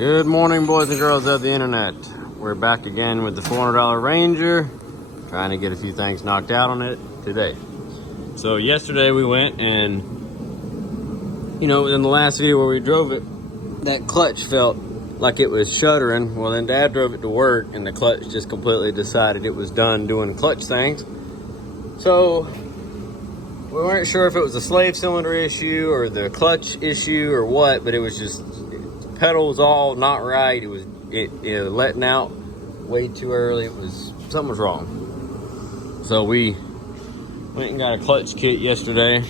Good morning, boys and girls of the internet. We're back again with the $400 Ranger, trying to get a few things knocked out on it today. So yesterday we went and, in the last video where we drove it, that clutch felt like it was shuddering. Well, then Dad drove it to work and the clutch just completely decided it was done doing clutch things. So we weren't sure if it was a slave cylinder issue or the clutch issue or what, but it was just, pedal was all not right. It was letting out way too early. Something was wrong. So we went and got a clutch kit yesterday,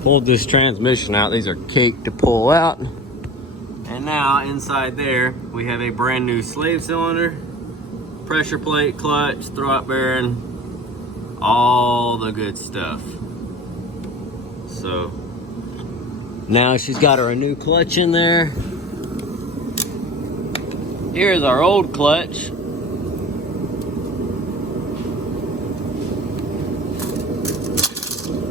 pulled this transmission out. These are cake to pull out. And now inside there, we have a brand new slave cylinder, pressure plate, clutch, throwout bearing, all the good stuff. So now she's got her a new clutch in there. Here's our old clutch.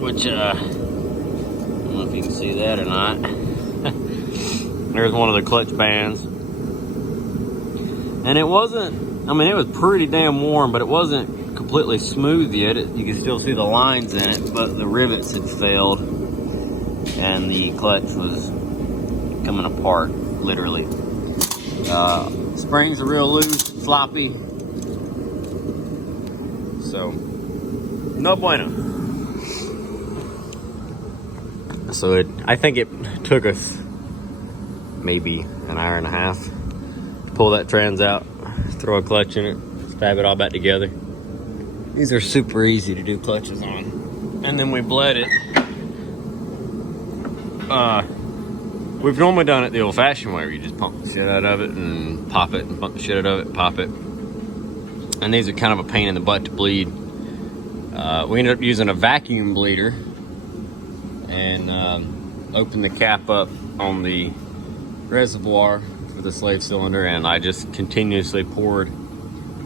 Which, I don't know if you can see that or not. There's one of the clutch bands. And it wasn't, it was pretty damn warm, but it wasn't completely smooth yet. You can still see the lines in it, but the rivets had failed. And the clutch was coming apart, literally. Springs are real loose, sloppy. So, no bueno. So I think it took us maybe an hour and a half to pull that trans out, throw a clutch in it, stab it all back together. These are super easy to do clutches on. And then we bled it. We've normally done it the old-fashioned way, where you just pump the shit out of it and pop it, and pump the shit out of it, pop it. And these are kind of a pain in the butt to bleed. We ended up using a vacuum bleeder and opened the cap up on the reservoir for the slave cylinder, and I just continuously poured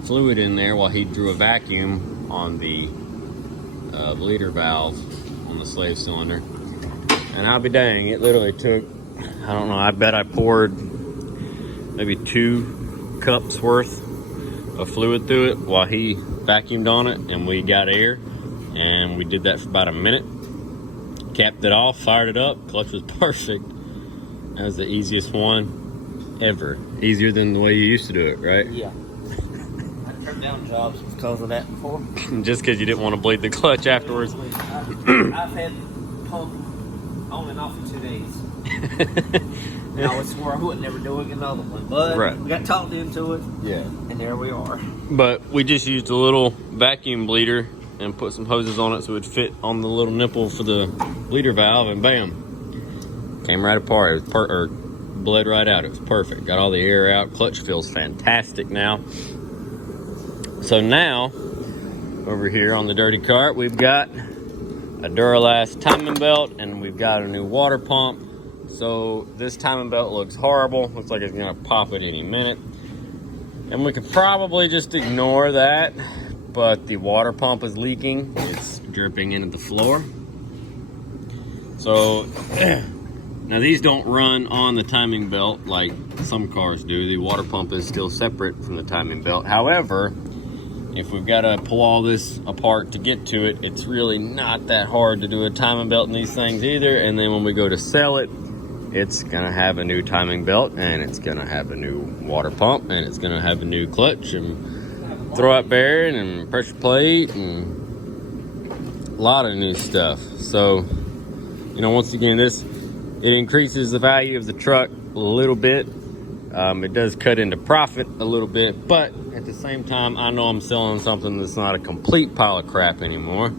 fluid in there while he drew a vacuum on the bleeder valve on the slave cylinder. And I'll be dang, it literally took, I don't know, I bet I poured maybe 2 cups worth of fluid through it while he vacuumed on it, and we got air, and we did that for about a minute. Capped it off, fired it up, clutch was perfect. That was the easiest one ever. Easier than the way you used to do it, right? Yeah. I turned down jobs because of that before. Just because you didn't want to bleed the clutch afterwards. I've had pump on and off for 2 days. And I always swore I would never do another one, but right. We got talked into it. Yeah. And there we are. But we just used a little vacuum bleeder and put some hoses on it so it would fit on the little nipple for the bleeder valve, and bam, came right apart. It was bled right out. It was perfect. Got all the air out. Clutch feels fantastic now. So now, over here on the dirty cart, we've got a Duralast timing belt, and we've got a new water pump. So this timing belt looks horrible. Looks like it's gonna pop at any minute. And we could probably just ignore that, but the water pump is leaking. It's dripping into the floor. So now these don't run on the timing belt like some cars do. The water pump is still separate from the timing belt. However, if we've got to pull all this apart to get to it, it's really not that hard to do a timing belt in these things either. And then when we go to sell it, it's gonna have a new timing belt, and it's gonna have a new water pump, and it's gonna have a new clutch and throwout bearing and pressure plate and a lot of new stuff. So, once again, it increases the value of the truck a little bit. It does cut into profit a little bit, but at the same time, I know I'm selling something that's not a complete pile of crap anymore.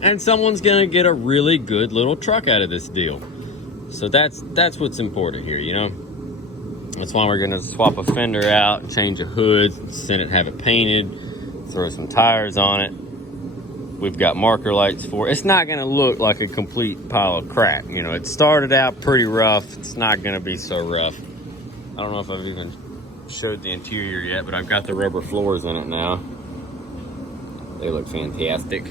And someone's gonna get a really good little truck out of this deal. So that's what's important here, That's why we're gonna swap a fender out, change a hood, send it, have it painted, throw some tires on it. We've got marker lights for it. It's not gonna look like a complete pile of crap. It started out pretty rough. It's not gonna be so rough. I don't know if I've even showed the interior yet, but I've got the rubber floors in it now. They look fantastic.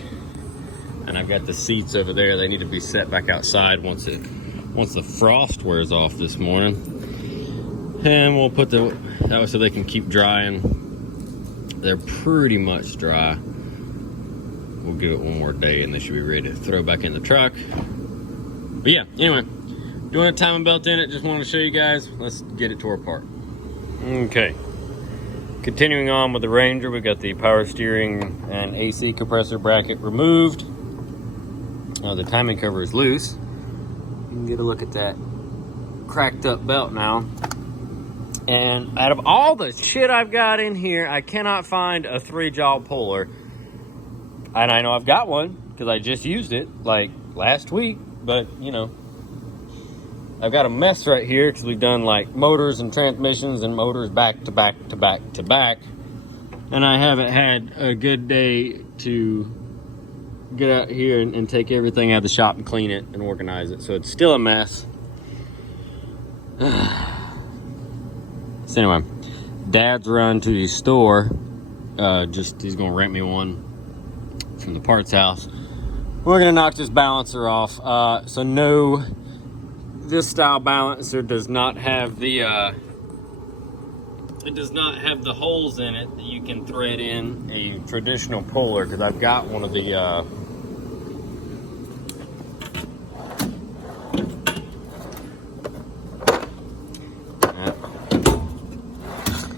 And I've got the seats over there. They need to be set back outside once the frost wears off this morning. And we'll put that way so they can keep drying. They're pretty much dry. We'll give it one more day and they should be ready to throw back in the truck. But yeah, anyway, doing a timing belt in it, just wanted to show you guys. Let's get it tore apart. Okay. Continuing on with the Ranger, we got the power steering and AC compressor bracket removed. The timing cover is loose. You can get a look at that cracked up belt now. And out of all the shit I've got in here, I cannot find a 3-jaw puller. And I know I've got one because I just used it like last week, but you know, I've got a mess right here because we've done like motors and transmissions and motors back to back to back to back. And I haven't had a good day to get out here and take everything out of the shop and clean it and organize it. So it's still a mess. So anyway, Dad's run to the store. He's gonna rent me one from the parts house. We're gonna knock this balancer off. So no, this style balancer does not have the it does not have the holes in it that you can thread in a traditional puller, because I've got one of the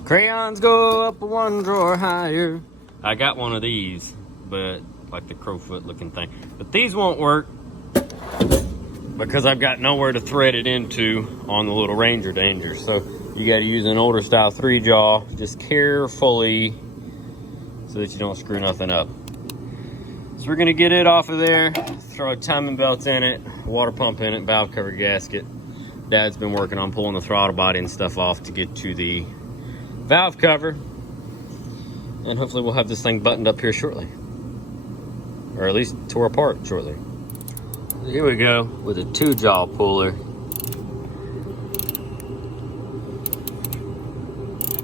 crayons go up one drawer higher. I got one of these, but like the crowfoot looking thing. But these won't work because I've got nowhere to thread it into on the little Ranger Danger. So you got to use an older style 3-jaw, just carefully so that you don't screw nothing up. So we're gonna get it off of there, throw a timing belt in it, water pump in it, valve cover gasket. Dad's been working on pulling the throttle body and stuff off to get to the valve cover, and hopefully we'll have this thing buttoned up here shortly, or at least tore apart shortly. Here we go with a 2-jaw puller.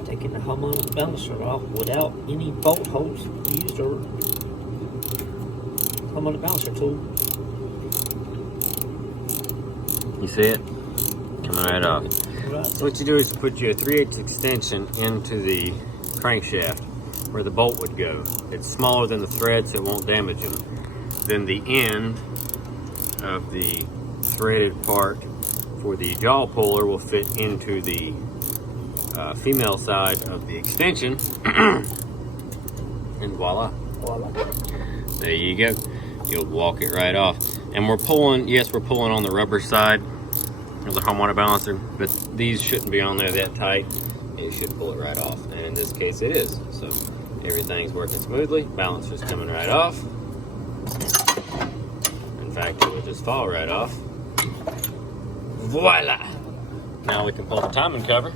Taking the harmonic balancer off without any bolt holes used or harmonic balancer tool. You see it? Coming right off. Right. So what you do is put your 3/8 extension into the crankshaft where the bolt would go. It's smaller than the thread, so it won't damage them. Then the end of the threaded part for the jaw puller will fit into the female side of the extension. And voila. There you go. You'll walk it right off. And we're pulling, yes, we're pulling on the rubber side of the harmonic balancer, but these shouldn't be on there that tight. It should pull it right off. And in this case it is. So everything's working smoothly. Balancer's coming right off. In fact, it will just fall right off. Voila! Now we can pull the timing cover.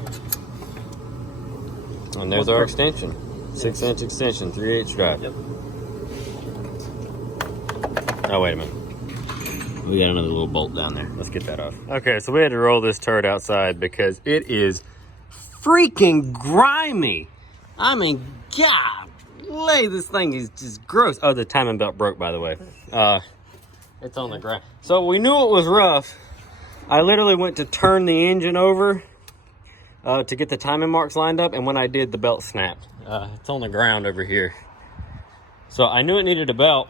And there's our extension. 6-inch extension, 3/8 drive. Yep. Oh, wait a minute. We got another little bolt down there. Let's get that off. Okay, so we had to roll this turd outside because it is freaking grimy. I mean, golly, this thing is just gross. Oh, the timing belt broke, by the way. It's on the ground. So we knew it was rough. I literally went to turn the engine over to get the timing marks lined up, and when I did, the belt snapped. It's on the ground over here. So I knew it needed a belt.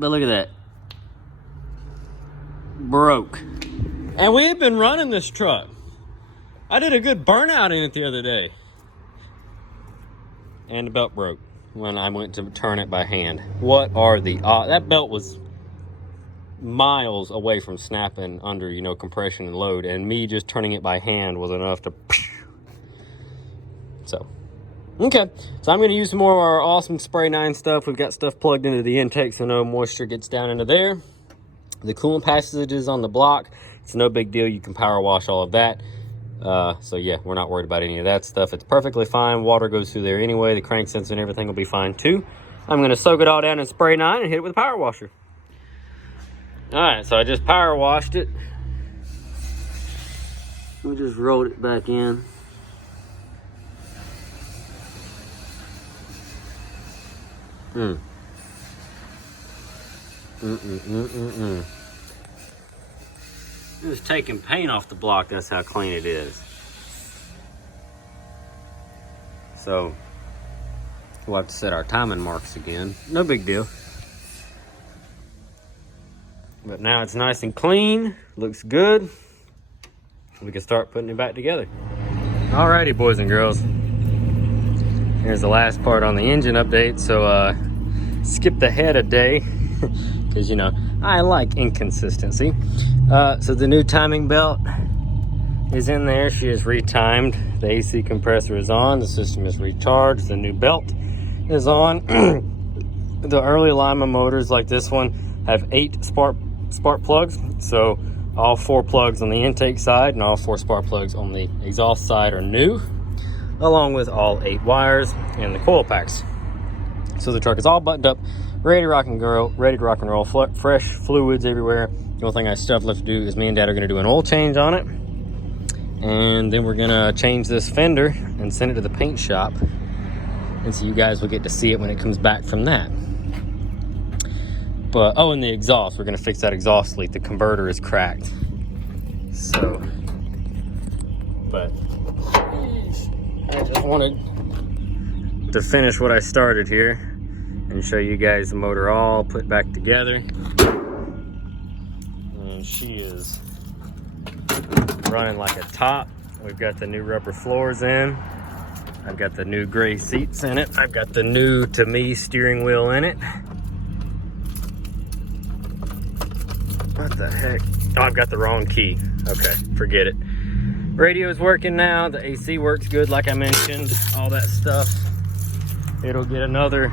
But look at that. Broke. And we had been running this truck. I did a good burnout in it the other day. And the belt broke when I went to turn it by hand. What are the odds? That belt was miles away from snapping under, you know, compression and load. And me just turning it by hand was enough to... So... Okay, so I'm going to use some more of our awesome Spray 9 stuff. We've got stuff plugged into the intake so no moisture gets down into there. The coolant passages on the block, it's no big deal. You can power wash all of that. So yeah, we're not worried about any of that stuff. It's perfectly fine. Water goes through there anyway. The crank sensor and everything will be fine too. I'm going to soak it all down in Spray 9 and hit it with a power washer. All right, so I just power washed it. We just rolled it back in. Just taking paint off the block, that's how clean it is. So we'll have to set our timing marks again. No big deal. But now it's nice and clean, looks good. We can start putting it back together. Alrighty, boys and girls. Here's the last part on the engine update. So skip ahead a day, because you know, I like inconsistency. So the new timing belt is in there. She is retimed. The AC compressor is on. The system is recharged. The new belt is on. The early alignment motors like this one have 8 spark plugs. So all 4 plugs on the intake side and all 4 spark plugs on the exhaust side are new, along with all 8 wires and the coil packs. So the truck is all buttoned up, ready to rock and roll, fresh fluids everywhere. The only thing I still have left to do is me and Dad are gonna do an oil change on it. And then we're gonna change this fender and send it to the paint shop. And so you guys will get to see it when it comes back from that. But, oh, and the exhaust, we're gonna fix that exhaust leak. The converter is cracked. So, but I just wanted to finish what I started here and show you guys the motor all put back together. And she is running like a top. We've got the new rubber floors in. I've got the new gray seats in it. I've got the new, to me, steering wheel in it. What the heck? Oh, I've got the wrong key. Okay, forget it. Radio is working now. The AC works good, like I mentioned. All that stuff. It'll get another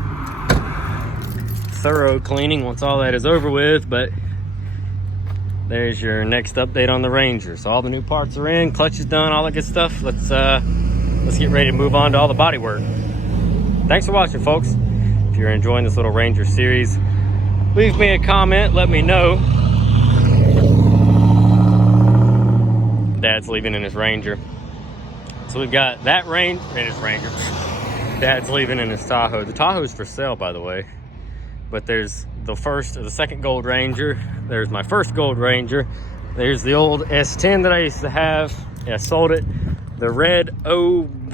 thorough cleaning once all that is over with, but there's your next update on the Ranger. So all the new parts are in, clutch is done, all that good stuff. Let's get ready to move on to all the body work. Thanks for watching, folks. If you're enjoying this little Ranger series, leave me a comment, let me know. Dad's leaving in his Ranger. So we've got that in his Ranger. Dad's leaving in his Tahoe. The Tahoe's for sale, by the way. But there's the first or the second Gold Ranger. There's my first Gold Ranger. There's the old S10 that I used to have. Yeah, I sold it. The red,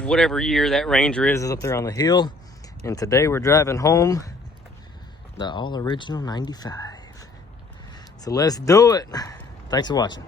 whatever year that Ranger is up there on the hill. And today we're driving home the all original 95. So let's do it. Thanks for watching.